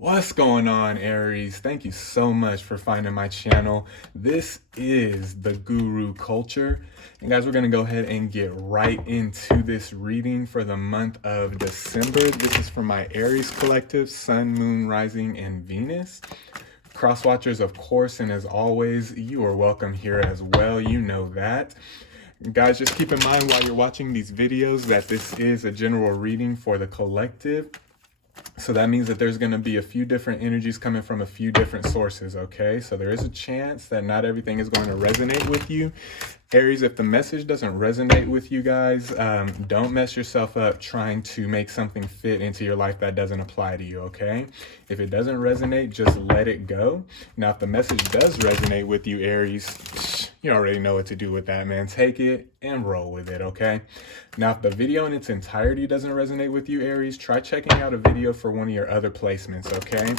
What's going on, Aries? Thank you so much for finding my channel. This is the Guru Culture. And guys, we're going to go ahead and get right into this reading for the month of December. This is from my Aries collective, Sun, Moon, Rising, and Venus. Cross watchers, of course, and as always, you are welcome here as well. You know that. Guys, just keep in mind while you're watching these videos that this is a general reading for the collective. So that means that there's going to be a few different energies coming from a few different sources, okay? So there is a chance that not everything is going to resonate with you. Aries, if the message doesn't resonate with you guys, don't mess yourself up trying to make something fit into your life that doesn't apply to you, okay? If it doesn't resonate, just let it go. Now, if the message does resonate with you, Aries, you already know what to do with that, man. Take it and roll with it, okay? Now, if the video in its entirety doesn't resonate with you, Aries, try checking out a video for one of your other placements, okay?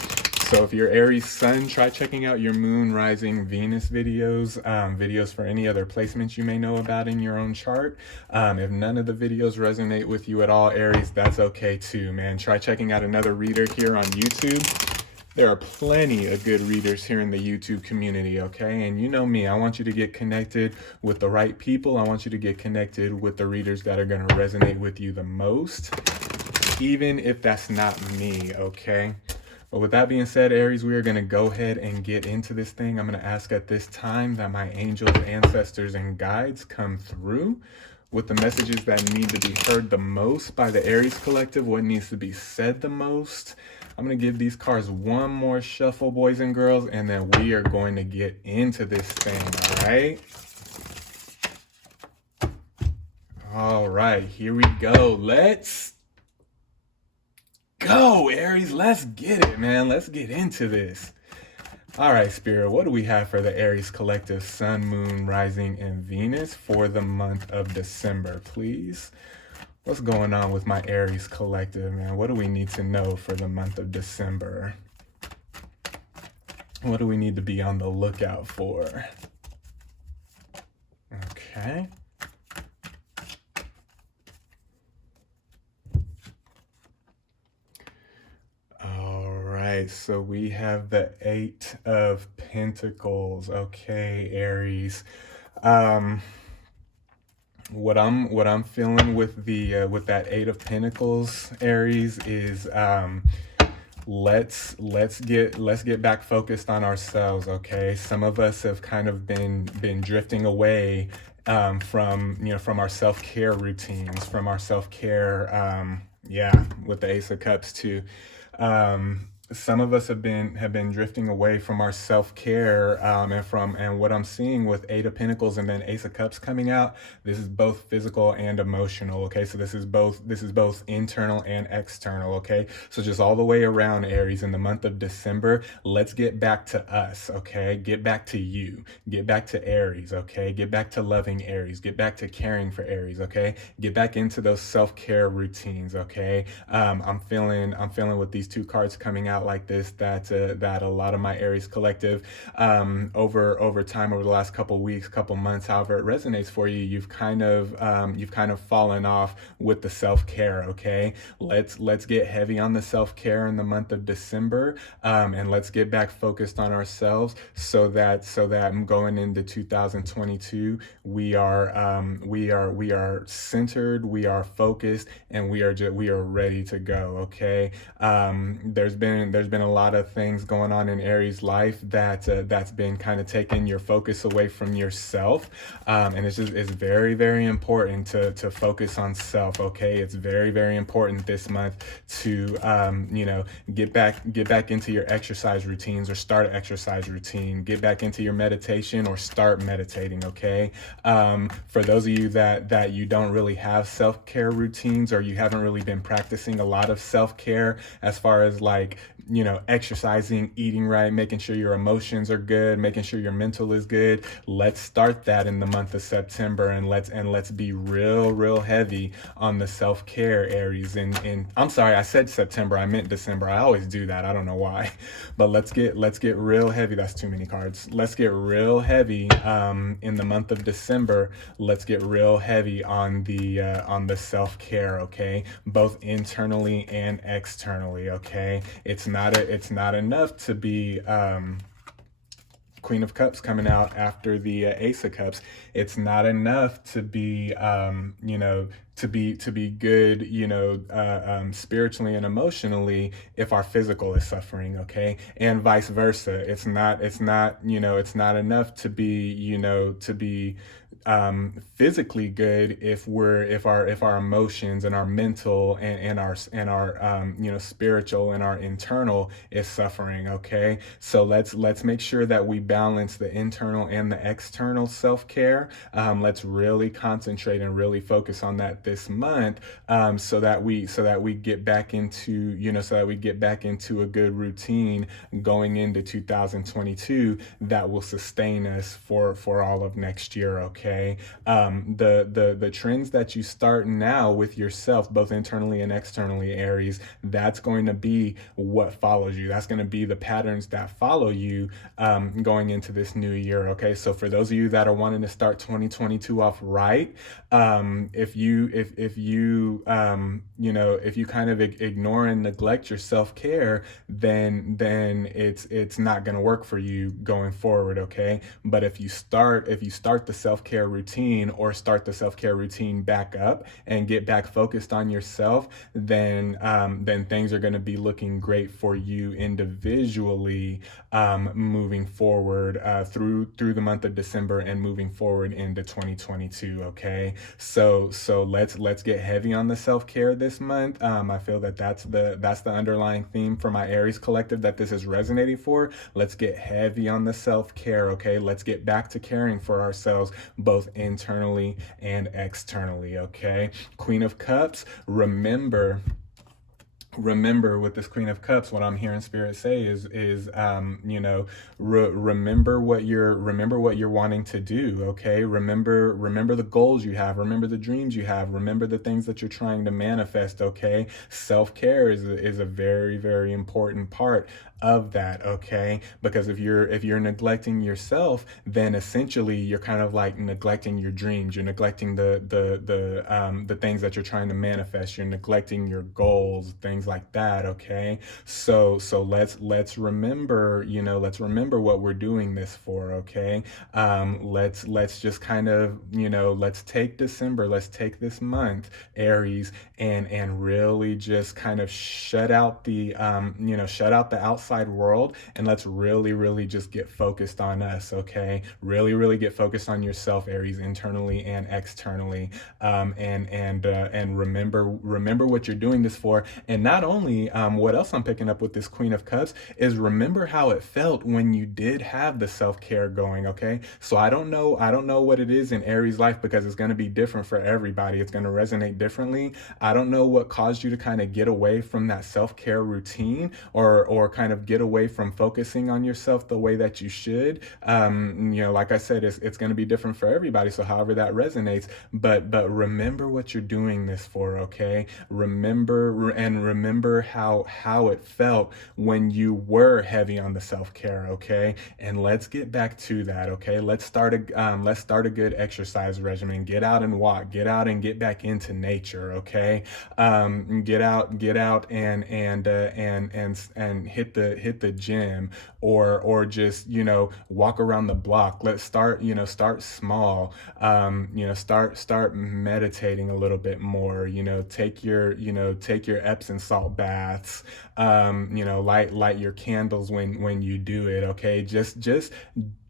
So if you're Aries Sun, try checking out your Moon, Rising, Venus videos, videos for any other placements you may know about in your own chart. If none of the videos resonate with you at all, Aries, that's okay too, man. Try checking out another reader here on YouTube. There are plenty of good readers here in the YouTube community, okay? And you know me, I want you to get connected with the right people. I want you to get connected with the readers that are going to resonate with you the most, even if that's not me, okay? But with that being said, Aries, we are going to go ahead and get into this thing. I'm going to ask at this time that my angels, ancestors, and guides come through with the messages that need to be heard the most by the Aries collective, what needs to be said the most. I'm going to give these cards one more shuffle, boys and girls, and then we are going to get into this thing, all right, here we go. Let's go, Aries. Let's get it, man. Let's get into this. All right, Spirit, what do we have for the Aries collective, Sun, Moon, Rising, and Venus for the month of December, please? What's going on with my Aries collective, man? What do we need to know for the month of December? What do we need to be on the lookout for? Okay. So we have the Eight of Pentacles. Okay, Aries. What I'm feeling with the with that Eight of Pentacles, Aries, is let's get back focused on ourselves. Okay, some of us have kind of been drifting away from our self-care routines, from our self-care. Yeah, with the Ace of Cups too. Some of us have been drifting away from our self-care, and what I'm seeing with Eight of Pentacles and then Ace of Cups coming out, this is both physical and emotional, okay? So this is both internal and external, okay? So just all the way around, Aries, in the month of December, let's get back to us, okay? Get back to you. Get back to Aries, okay? Get back to loving Aries. Get back to caring for Aries, okay? Get back into those self-care routines, okay? I'm feeling with these two cards coming out like this that a lot of my Aries collective over time, over the last couple weeks, couple months, however it resonates for you, you've kind of fallen off with the self-care, okay? Let's get heavy on the self-care in the month of December, and let's get back focused on ourselves so that going into 2022 we are centered, we are focused, and we are ready to go, okay? There's been a lot of things going on in Aries life that's been kind of taking your focus away from yourself, and it's very, very important to focus on self, okay? It's very, very important this month to get back into your exercise routines, or start an exercise routine. Get back into your meditation, or start meditating, okay? For those of you that you don't really have self-care routines, or you haven't really been practicing a lot of self-care as far as like, exercising, eating right, making sure your emotions are good, making sure your mental is good, let's start that in the month of September, and let's be real heavy on the self-care, Aries. And I'm sorry, I said September, I meant December. I always do that, I don't know why. But let's get real heavy. That's too many cards. Let's get real heavy in the month of December. Let's get real heavy on the self-care, okay? Both internally and externally, okay? It's not enough to be Queen of Cups coming out after the Ace of Cups. It's not enough to be, to be good, spiritually and emotionally if our physical is suffering, okay, and vice versa. It's not enough to be, to be physically good if our emotions and our mental and our spiritual and our internal is suffering, okay. So let's make sure that we balance the internal and the external self-care. Let's really concentrate and really focus on that this month, so that we get back into a good routine going into 2022 that will sustain us for all of next year, okay. The trends that you start now with yourself, both internally and externally, Aries, that's going to be what follows you. That's going to be the patterns that follow you going into this new year, okay. So for those of you that are wanting to start 2022 off right, if you kind of ignore and neglect your self-care, then it's not going to work for you going forward, okay. But if you start the self-care routine, or start the self-care routine back up and get back focused on yourself, then things are going to be looking great for you individually, moving forward through the month of December and moving forward into 2022, okay. So let's get heavy on the self-care this month. I feel that that's the underlying theme for my Aries collective that this is resonating for. Let's get heavy on the self-care, okay. Let's get back to caring for ourselves, both internally and externally, okay. Queen of Cups, remember with this Queen of Cups, what I'm hearing Spirit say is remember what you're wanting to do, okay. Remember the goals you have, remember the dreams you have, remember the things that you're trying to manifest, okay. Self-care is a very, very important part of that, okay. Because if you're neglecting yourself, then essentially you're kind of like neglecting your dreams, you're neglecting the things that you're trying to manifest, you're neglecting your goals, things like that, okay. So let's remember, what we're doing this for, okay. Let's just kind of, let's take December, let's take this month, Aries, and really just kind of shut out the outside world, and let's really just get focused on us, okay. Really get focused on yourself, Aries, internally and externally, and remember what you're doing this for. And not only what else I'm picking up with this Queen of Cups is remember how it felt when you did have the self-care going, okay. So I don't know what it is in Aries life, because it's going to be different for everybody, it's going to resonate differently. I don't know what caused you to kind of get away from that self-care routine, or kind of get away from focusing on yourself the way that you should. Like I said, it's going to be different for everybody, so however that resonates, but remember what you're doing this for, okay. Remember how it felt when you were heavy on the self-care, okay. And let's get back to that, okay. Let's start a good exercise regimen. Get out and walk, get out and get back into nature, okay. Get out and hit the gym, or just walk around the block. Let's start small. Start meditating a little bit more. Take your Epsom salt baths. Light your candles when you do it, okay. Just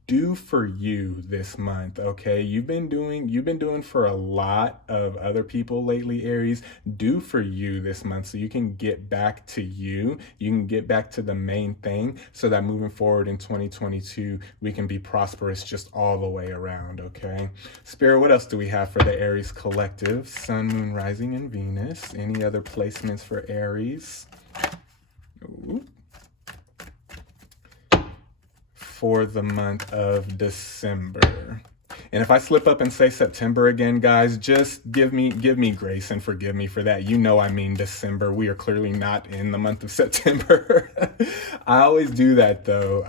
do for you this month, okay. You've been doing for a lot of other people lately, Aries. Do for you this month, so you can get back to you can get back to the main thing, so that moving forward in 2022 we can be prosperous just all the way around, okay. Spirit, what else do we have for the Aries collective? Sun, Moon, Rising, and Venus. Any other placements for Aries? Ooh. For the month of December. And if I slip up and say September again, guys, just give me grace and forgive me for that. I mean December. We are clearly not in the month of September. I always do that though.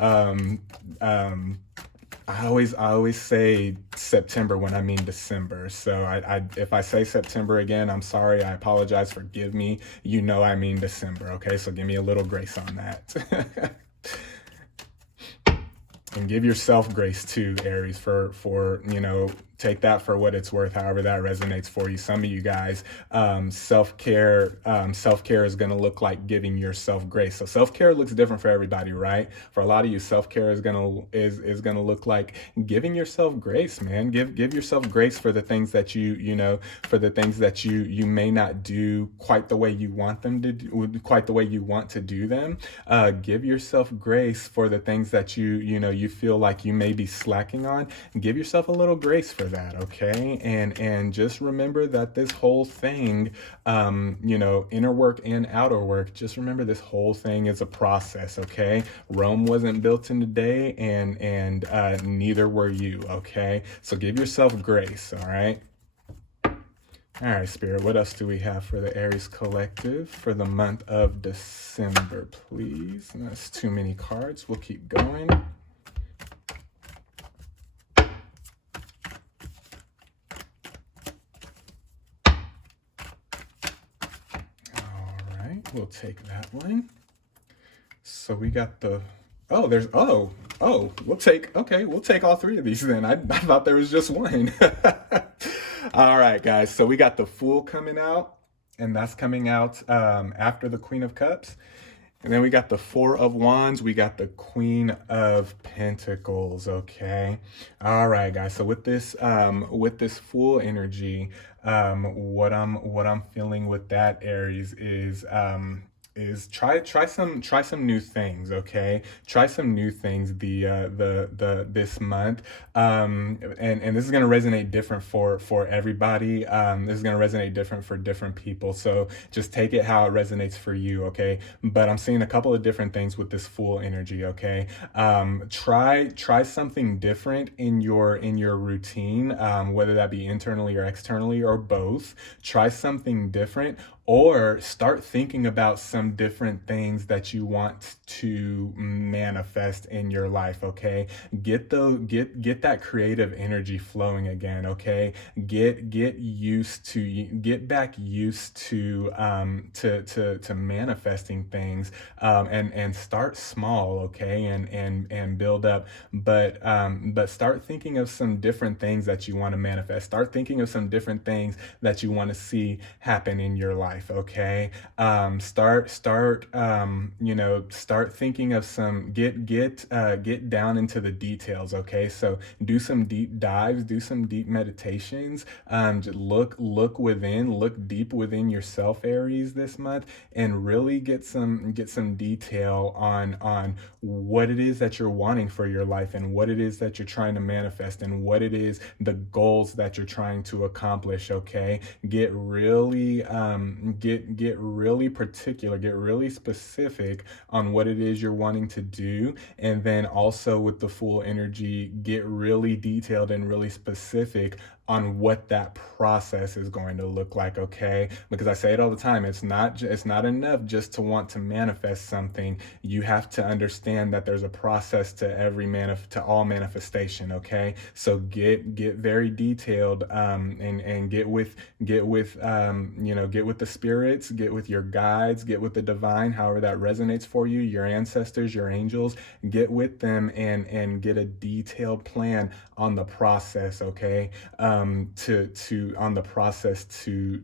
I always say September when I mean December. So if I say September again, I'm sorry. I apologize. Forgive me. You know I mean December. Okay, so give me a little grace on that. And give yourself grace too, Aries, for take that for what it's worth, however that resonates for you. Some of you guys, self care is going to look like giving yourself grace. So self care looks different for everybody, right? For a lot of you, self care is gonna look like giving yourself grace, man. Give yourself grace for the things that for the things that you may not do quite the way you want them to do, quite the way you want to do them. Give yourself grace for the things that you feel like you may be slacking on. Give yourself a little grace for that, okay? And just remember that this whole thing, inner work and outer work, just remember this whole thing is a process, okay? Rome wasn't built in a day, and neither were you, okay? So give yourself grace, all right? All right, Spirit, what else do we have for the Aries Collective for the month of December, please? That's too many cards. We'll keep going. All right, we'll take that one. So we got the, we'll take all three of these then. I thought there was just one. All right, guys. So we got the Fool coming out, and that's coming out after the Queen of Cups. And then we got the Four of Wands. We got the Queen of Pentacles. Okay. All right, guys. So with this Fool energy, what I'm feeling with that, Aries, is try some new things. Okay, try some new things the this month. And this is going to resonate different for everybody. This is going to resonate different for different people, so just take it how it resonates for you. Okay, but I'm seeing a couple of different things with this Fool energy. Okay, try something different in your routine, whether that be internally or externally or both. Try something different, or start thinking about some different things that you want to manifest in your life. Okay, get that creative energy flowing again. Okay, get back used to manifesting things, and start small. Okay, and build up, but start thinking of some different things that you want to manifest. Start thinking of some different things that you want to see happen in your life. Okay, start thinking of some, get down into the details. Okay, so do some deep dives, do some deep meditations. Just look deep within yourself, Aries, this month, and really get some detail on what it is that you're wanting for your life, and what it is that you're trying to manifest, and what it is, the goals that you're trying to accomplish. Okay, get really get really particular, get really specific on what it is you're wanting to do. And then also with the Fool energy, get really detailed and really specific on what that process is going to look like. Okay, because I say it all the time, it's not enough just to want to manifest something. You have to understand that there's a process to all manifestation. Okay, so get very detailed, and get with the spirits, get with your guides, get with the divine, however that resonates for you, your ancestors, your angels. Get with them and get a detailed plan on the process. Okay, on the process to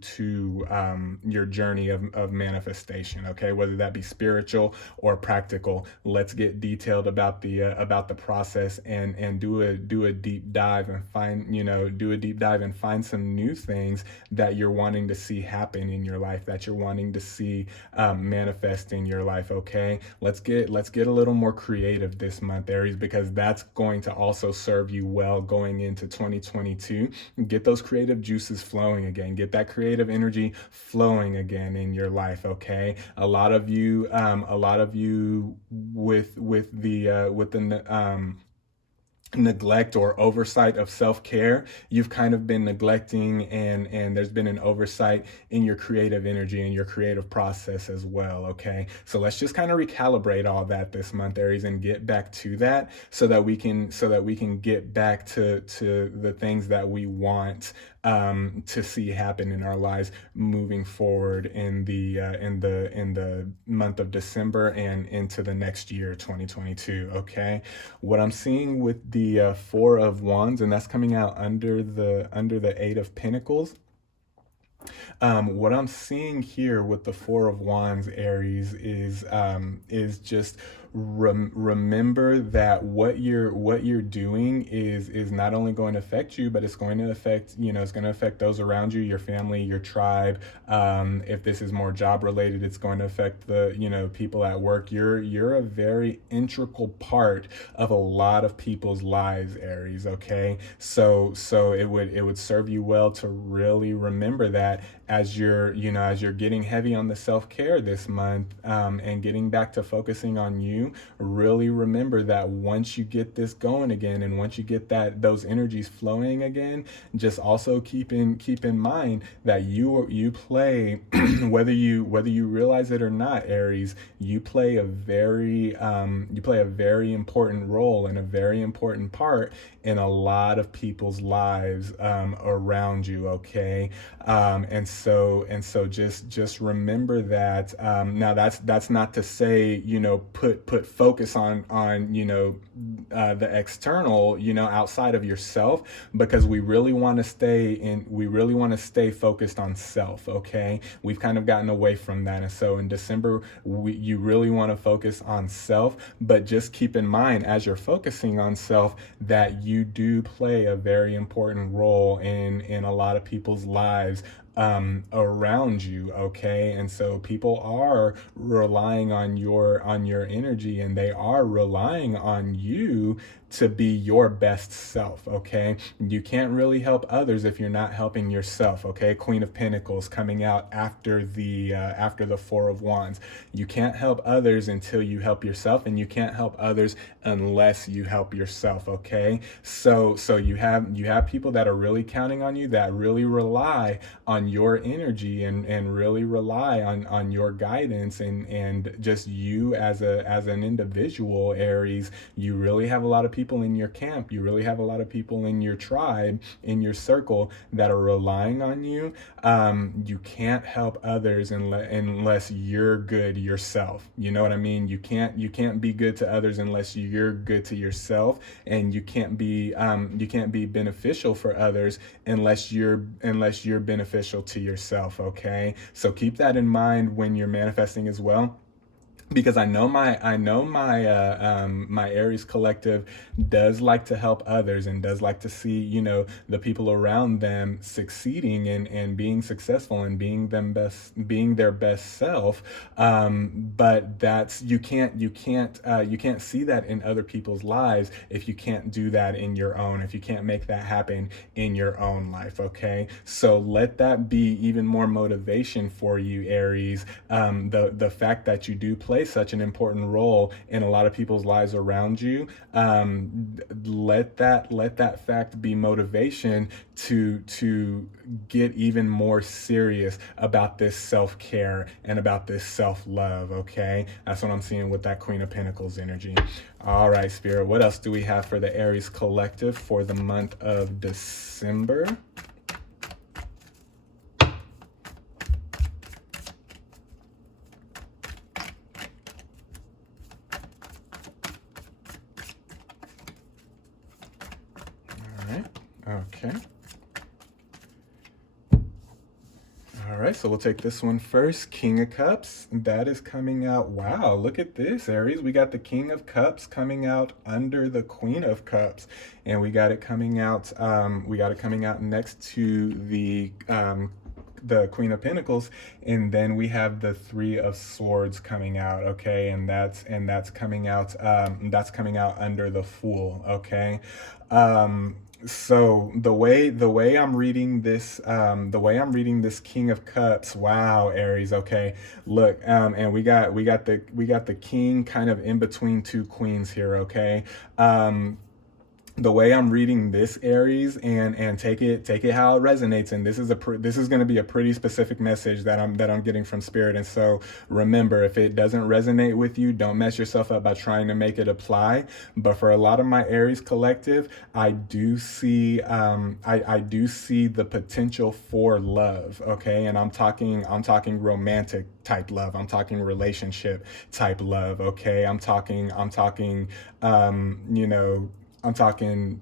your journey of manifestation. Okay, whether that be spiritual or practical. Let's get detailed about the process, and do a deep dive and find some new things that you're wanting to see happen in your life, that you're wanting to see manifest in your life. Okay, let's get a little more creative this month, Aries, because that's going to also serve you well going into 2022. Get those creative juices flowing again. Get that creative energy flowing again in your life. Okay, a lot of you with the neglect or oversight of self-care. You've kind of been neglecting, and there's been an oversight in your creative energy and your creative process as well. Okay, so let's just kind of recalibrate all that this month, Aries, and get back to that, so that we can get back to the things that we want to see happen in our lives moving forward in the month of December and into the next year, 2022. Okay, what I'm seeing with the Four of Wands, and that's coming out under the Eight of Pentacles. What I'm seeing here with the Four of Wands, Aries, is just remember that what you're doing is not only going to affect you, but it's going to affect, it's going to affect those around you, your family, your tribe. If this is more job related, it's going to affect the people at work. You're a very integral part of a lot of people's lives, Aries. Okay, so it would serve you well to really remember that as you're getting heavy on the self-care this month, and getting back to focusing on you. Really remember that once you get this going again, and once you get those energies flowing again, just also keep in mind that you play whether you realize it or not, Aries, you play a very important role and a very important part in a lot of people's lives around you. Okay, and so just remember that. Now that's not to say put focus on the external, outside of yourself, because we really want to stay focused on self. Okay, we've kind of gotten away from that, and so in December you really want to focus on self, but just keep in mind as you're focusing on self that you do play a very important role in a lot of people's lives around you. Okay, and so people are relying on your energy, and they are relying on you to be your best self. Okay, you can't really help others if you're not helping yourself. Okay, Queen of Pentacles coming out after the Four of Wands. You can't help others until you help yourself, and you can't help others unless you help yourself. Okay, so you have people that are really counting on you, that really rely on your energy, and really rely on your guidance, and just you as an individual, Aries. You really have a lot of people in your camp, you really have a lot of people in your tribe, in your circle, that are relying on you. You can't help others unless you're good yourself. You know what I mean? You can't be good to others unless you're good to yourself, and you can't be beneficial for others unless you're beneficial to yourself. Okay, so keep that in mind when you're manifesting as well, because I know my Aries collective does like to help others, and does like to see the people around them succeeding, and being successful, and being their best self. But that's you can't see that in other people's lives if you can't do that in your own, if you can't make that happen in your own life. Okay, so let that be even more motivation for you, Aries. The fact that you do play such an important role in a lot of people's lives around you, let that fact be motivation to get even more serious about this self-care and about this self-love. Okay, that's what I'm seeing with that Queen of Pentacles energy. All right, Spirit, what else do we have for the Aries collective for the month of December? Okay. All right, so we'll take this one first. King of Cups, that is coming out. Wow, look at this, Aries. We got the King of Cups coming out under the Queen of Cups, and we got it coming out. Next to the Queen of Pentacles, and then we have the Three of Swords coming out. Okay, and that's coming out. That's coming out under the Fool. Okay. So the way I'm reading this, King of Cups. Wow, Aries. Okay, look, and we got the King kind of in between two queens here. Okay, the way I'm reading this, Aries, and take it how it resonates. And this is going to be a pretty specific message that I'm getting from Spirit. And so remember, if it doesn't resonate with you, don't mess yourself up by trying to make it apply. But for a lot of my Aries collective, I do see the potential for love. Okay, and I'm talking romantic type love. I'm talking relationship type love. Okay, I'm talking you know, I'm talking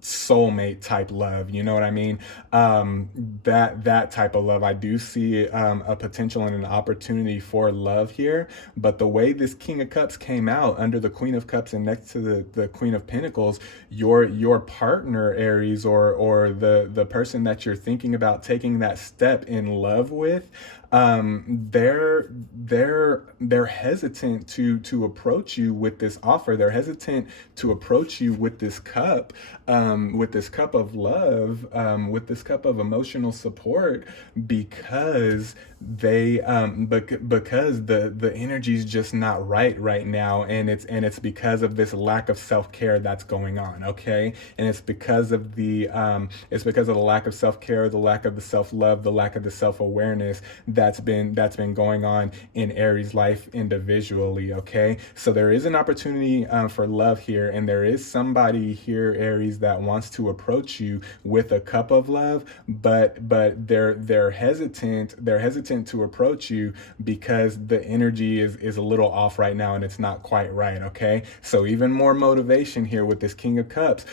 soulmate type love. You know what I mean? That type of love. I do see a potential and an opportunity for love here. But the way this King of Cups came out under the Queen of Cups and next to the Queen of Pentacles, your partner, Aries, or the person that you're thinking about taking that step in love with, they're hesitant to approach you with this offer. They're hesitant to approach you with this cup of love, with this cup of emotional support, because because the energy's just not right now, and it's because of this lack of self-care that's going on. Okay, and it's because of the lack of self-care, the lack of the self-love, the lack of the self-awareness that's been going on in Aries life individually. Okay, so there is an opportunity for love here, and there is somebody here, Aries, that wants to approach you with a cup of love, but they're hesitant to approach you because the energy is a little off right now and it's not quite right. Okay, so even more motivation here with this King of Cups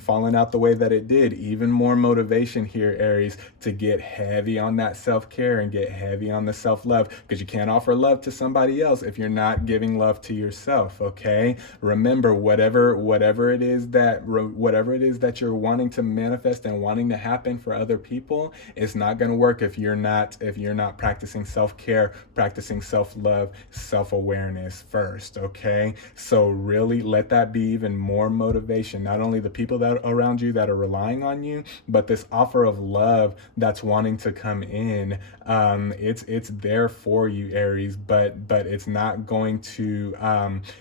falling out the way that it did. Even more motivation here, Aries, to get heavy on that self-care and get heavy on the self-love, because you can't offer love to somebody else if you're not giving love to yourself. Okay, remember, whatever it is that you're wanting to manifest and wanting to happen for other people, it's not going to work if you're not practicing self-care, practicing self-love, self-awareness first. Okay, so really let that be even more motivation. Not only the people that are around you that are relying on you, but this offer of love that's wanting to come in. It's there for you, Aries, but it's not going to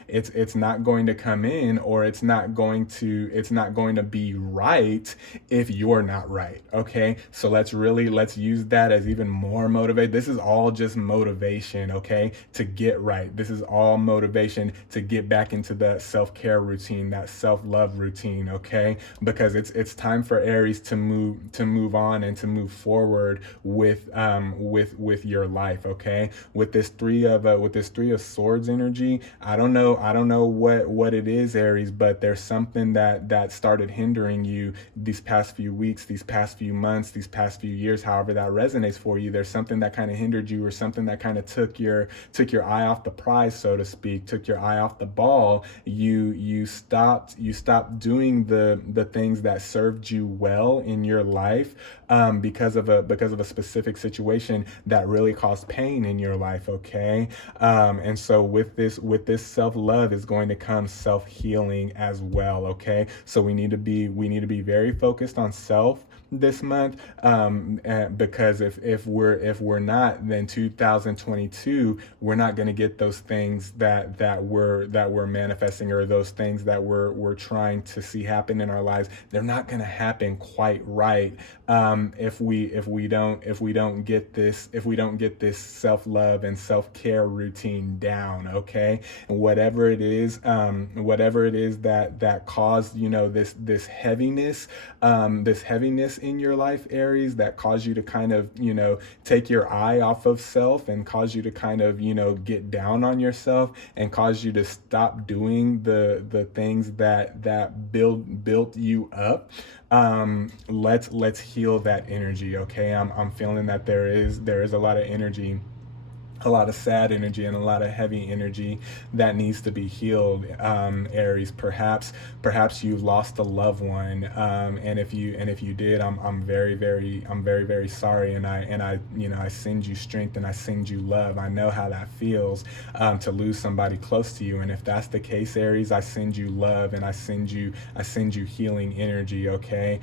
it's not going to come in, or it's not going to be right if you're not right. Okay, so let's use that as even more motivate. This is all just motivation, okay, to get right. This is all motivation to get back into that self-care routine, that self-love routine. Okay, because it's time for Aries to move on and to move forward with your life. Okay, with this three of swords energy, I don't know what it is, Aries, but there's something that started hindering you these past few weeks, these past few months, these past few years, however that resonates for you. There's something that kind of hindered you, or something that kind of took your eye off the prize, so to speak, took your eye off the ball. You stopped doing the things that served you well in your life, because of a specific situation that really caused pain in your life. Okay, and so with this self-love is going to come self-healing as well. Okay, so we need to be very focused on self this month, because if we're not, then 2022 we're not going to get those things that we're manifesting, or those things that we're trying to see happen in our lives. They're not going to happen quite right, if we don't get this self-love and self-care routine down. Okay, and whatever it is that caused this heaviness, in your life, Aries, that caused you to kind of take your eye off of self, and cause you to kind of get down on yourself, and cause you to stop doing the things that built you up. Let's heal that energy. Okay, I'm feeling that there is a lot of energy, a lot of sad energy, and a lot of heavy energy that needs to be healed. Aries, perhaps you've lost a loved one, and if you did, I'm very sorry, and I send you strength, and I send you love. I know how that feels, to lose somebody close to you, and if that's the case, Aries, I send you love, and I send you healing energy. Okay,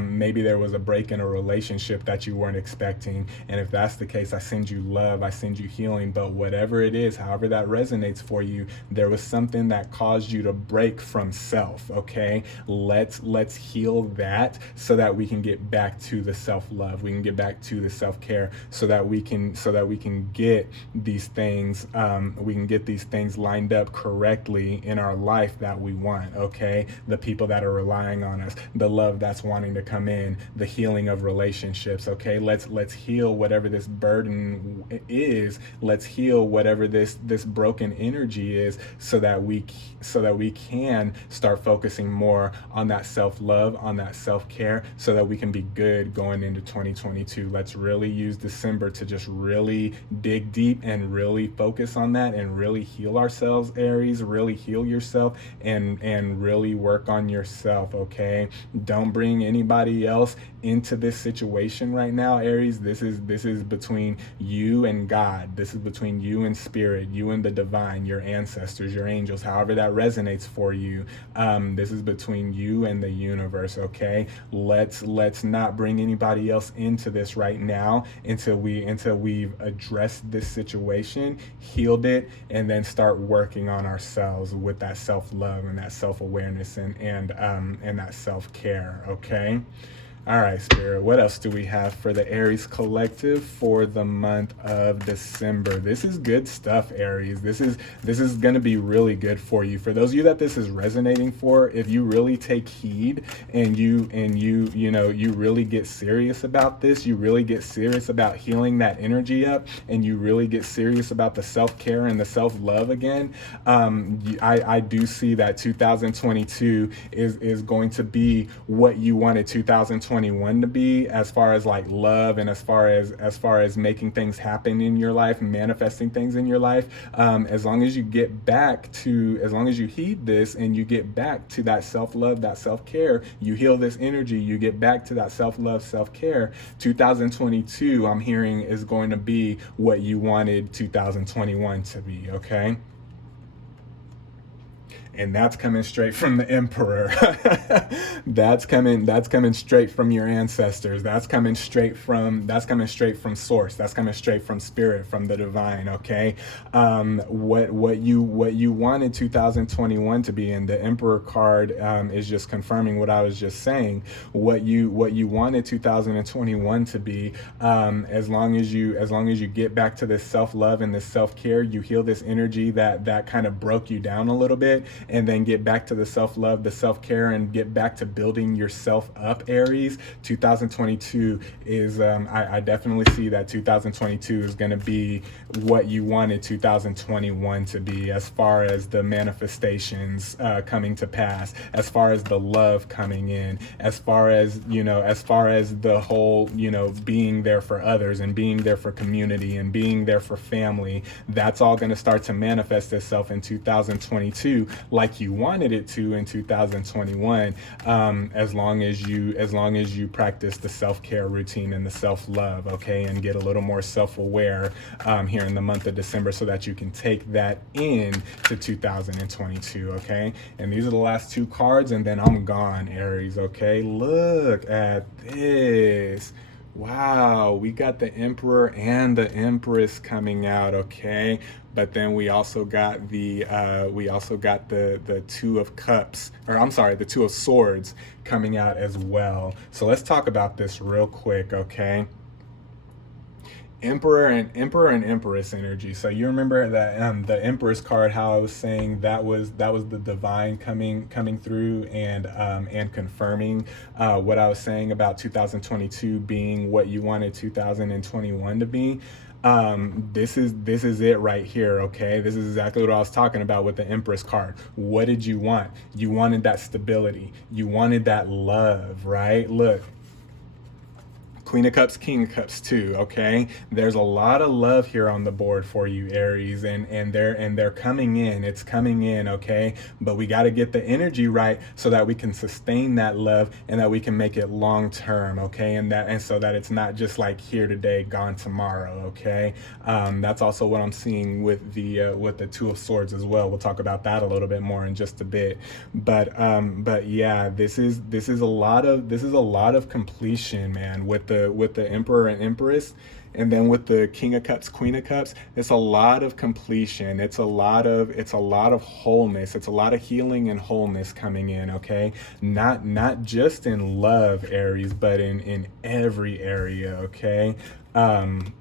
maybe there was a break in a relationship that you weren't expecting, and if that's the case, I send you love, I send find you healing. But whatever it is, however that resonates for you, there was something that caused you to break from self. Okay, let's heal that so that we can get back to the self-love. We can get back to the self-care so that we can get these things lined up correctly in our life that we want. Okay, the people that are relying on us, the love that's wanting to come in, the healing of relationships. Okay, let's heal whatever this burden is. Let's heal whatever this broken energy is, so that we can start focusing more on that self-love, on that self-care, so that we can be good going into 2022. Let's really use December to just really dig deep and really focus on that and really heal ourselves, Aries. Really heal yourself and really work on yourself. Okay, don't bring anybody else into this situation right now, Aries. This is between you and God. This is between you and spirit, you and the divine, your ancestors, your angels, however that resonates for you. This is between you and the universe. Okay, let's not bring anybody else into this right now until we've addressed this situation, healed it, and then start working on ourselves with that self-love and that self-awareness and that self-care. Okay. All right, Spirit, what else do we have for the Aries collective for the month of December? This is good stuff, Aries. This is going to be really good for you. For those of you that this is resonating for, if you really take heed and you really get serious about this, you really get serious about healing that energy up, and you really get serious about the self-care and the self-love again, I do see that 2022 is going to be what you wanted 2021 to be, as far as like love and as far as making things happen in your life, manifesting things in your life. As long as you heed this and you get back to that self-love, that self-care, you heal this energy, you get back to that self-love, self-care, 2022, I'm hearing, is going to be what you wanted 2021 to be. Okay. And that's coming straight from the Emperor. That's coming straight from your ancestors. That's coming straight from source. That's coming straight from spirit, from the divine. Okay, what you wanted 2021 to be, and the Emperor card is just confirming what I was just saying. What you wanted 2021 to be, as long as you get back to this self-love and this self-care, you heal this energy that kind of broke you down a little bit, and then get back to the self-love, the self-care, and get back to building yourself up, Aries. 2022 is, I definitely see that 2022 is going to be what you wanted 2021 to be, as far as the manifestations coming to pass, as far as the love coming in, as far as the whole, being there for others and being there for community and being there for family. That's all going to start to manifest itself in 2022 like you wanted it to in 2021, as long as you practice the self-care routine and the self-love, okay, and get a little more self-aware here in the month of December, so that you can take that in to 2022. Okay, and these are the last two cards, and then I'm gone, Aries. Okay, look at this. Wow, we got the Emperor and the Empress coming out. Okay, but then we also got the Two of Cups, or I'm sorry, the Two of Swords coming out as well. So let's talk about this real quick. Okay, Emperor and Empress energy. So you remember that the Empress card, how I was saying that was the divine coming through and confirming what I was saying about 2022 being what you wanted 2021 to be. This is it right here. Okay, this is exactly what I was talking about with the Empress card. What did you want? You wanted that stability, you wanted that love, right? Look, Queen of Cups, King of Cups too. Okay, there's a lot of love here on the board for you, Aries, and they're coming in. It's coming in. Okay, but we got to get the energy right so that we can sustain that love and that we can make it long term. Okay, and so that it's not just like here today, gone tomorrow. Okay, that's also what I'm seeing with the Two of Swords as well. We'll talk about that a little bit more in just a bit. But yeah, this is a lot of completion, man, with the Emperor and Empress. And then with the King of Cups, Queen of Cups, it's a lot of completion. It's a lot of wholeness. It's a lot of healing and wholeness coming in, okay? Not just in love, Aries, but in every area, okay? Um,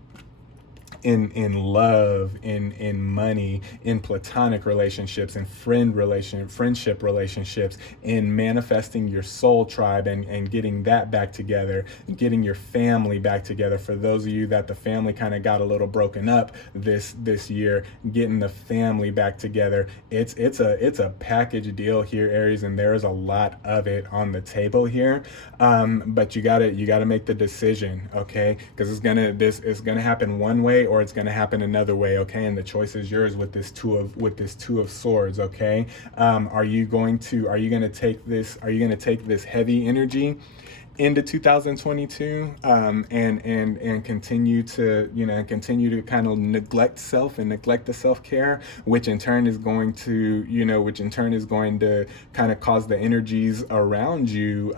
in love, in money, in platonic relationships, in friendship relationships, in manifesting your soul tribe and getting that back together, getting your family back together. For those of you that the family kind of got a little broken up this year, getting the family back together. It's a package deal here, Aries, and there is a lot of it on the table here. But you gotta make the decision, okay? Because it's gonna happen one way or it's gonna happen another way, okay? And the choice is yours with this two of swords, okay? Are you gonna take this heavy energy into 2022, and continue to kind of neglect self and neglect the self-care, which in turn is going to kind of cause the energies around you,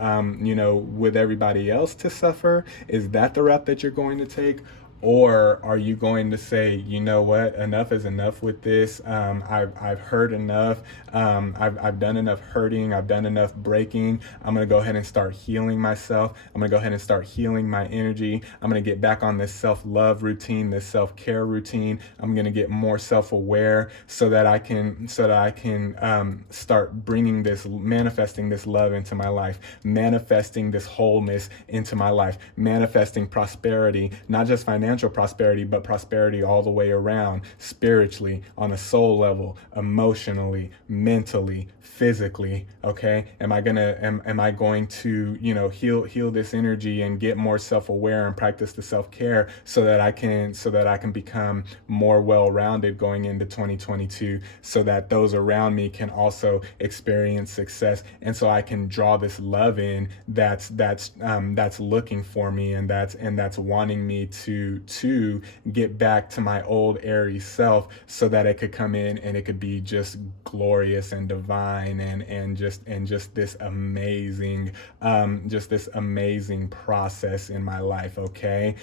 with everybody else to suffer? Is that the route that you're going to take? Or are you going to say, you know what, enough is enough with this. I've heard enough. I've done enough hurting. I've done enough breaking. I'm going to go ahead and start healing myself. I'm going to go ahead and start healing my energy. I'm going to get back on this self-love routine, this self-care routine. I'm going to get more self-aware so that I can start manifesting this love into my life, manifesting this wholeness into my life, manifesting prosperity, not just financial prosperity, but prosperity all the way around, spiritually, on a soul level, emotionally, mentally, physically, okay? Am I going to, heal this energy and get more self-aware and practice the self-care so that I can become more well-rounded going into 2022, so that those around me can also experience success, and so I can draw this love in that's looking for me, and that's wanting me to get back to my old Aries self, so that it could come in and it could be just glorious and divine, and just this amazing process in my life, okay?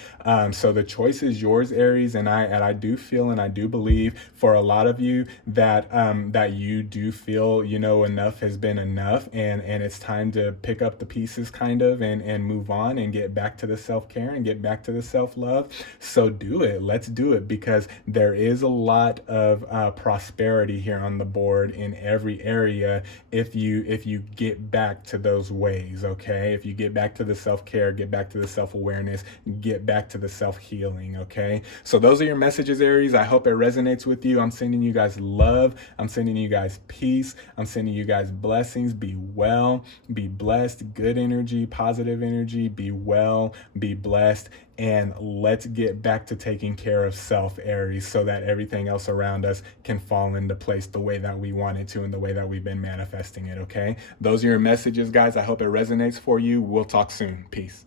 So the choice is yours, Aries, and I do feel and I do believe for a lot of you that you do feel, enough has been enough, and it's time to pick up the pieces kind of and move on and get back to the self-care and get back to the self-love. So do it. Let's do it, because there is a lot of prosperity here on the board in every area if you get back to those ways, okay? If you get back to the self-care, get back to the self-awareness, get back to the self-healing, okay? So those are your messages, Aries. I hope it resonates with you. I'm sending you guys love. I'm sending you guys peace. I'm sending you guys blessings. Be well, be blessed, good energy, positive energy. Be well, be blessed. And let's get back to taking care of self, Aries, so that everything else around us can fall into place the way that we want it to and the way that we've been manifesting it, okay? Those are your messages, guys. I hope it resonates for you. We'll talk soon. Peace.